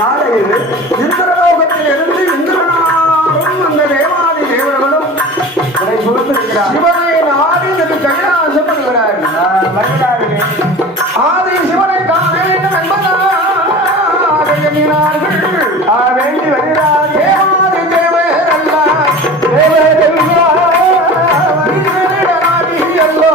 நாளையில் இந்திரலோகத்தில் இருந்து இந்திரனாரும் அந்த தேவாதி தேவர்களும் சிவனை நாடி இதற்கு கைலாசம் வருகிறார்கள். ஆதி சிவனை காண வேண்டும் என்பதாக எண்ணினார்கள். வேண்டி வருகிறார் தேவாதி தேவர் அல்ல தேவரல்லோ நாடி எல்லோ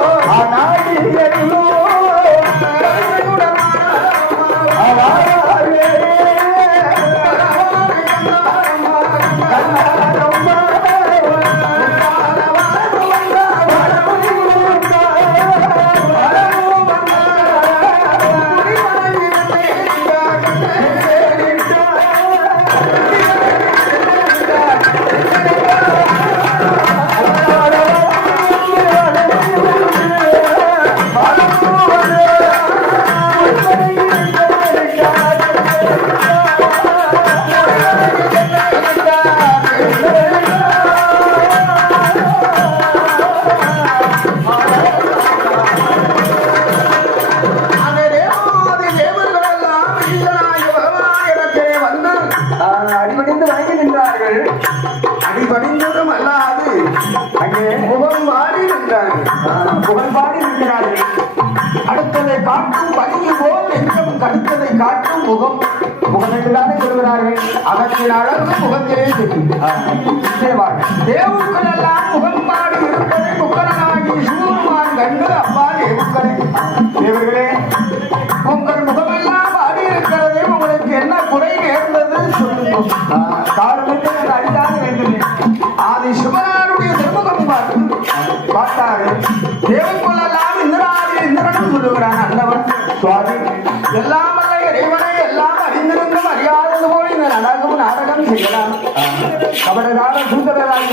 அடிபணிந்ததும் அல்லாது அங்கே முகம் மாறி நின்றார்கள். புகழ்பாடி நிற்கிறார்கள். அடுத்ததை காட்டும் பணியை போல் எங்கும் கடுத்ததை காட்டும் முகம் முகமென்றுதானே சொல்கிறார்கள். அவற்றின் அழகு முகத்திலே தேவுக்கள் எல்லாம் முகம் மாறி இருப்பதை முக்கரனாகி சூருமான் கண்டு அப்பா தேவுக்களை தேவர்களே உங்கள் முகமெல்லாம் மாறி இருக்கிறது, உங்களுக்கு என்ன குறை நேர்ந்தது சொல்லுங்கள். காரணத்தை அடிதாக வேண்டும். ஆதி சிவனாருடைய திருமுகம் பார்த்தாரு. தேவன் எல்லாம் இந்திரனும் சொல்லுகிறான். அந்தவன் சுவாமி எல்லாம் அல்ல இறைவனை எல்லாம் அறிந்திருந்தும் அறியாதது போல் இந்த நாடகம் செய்யலாம். கபடகால சூத்திரராக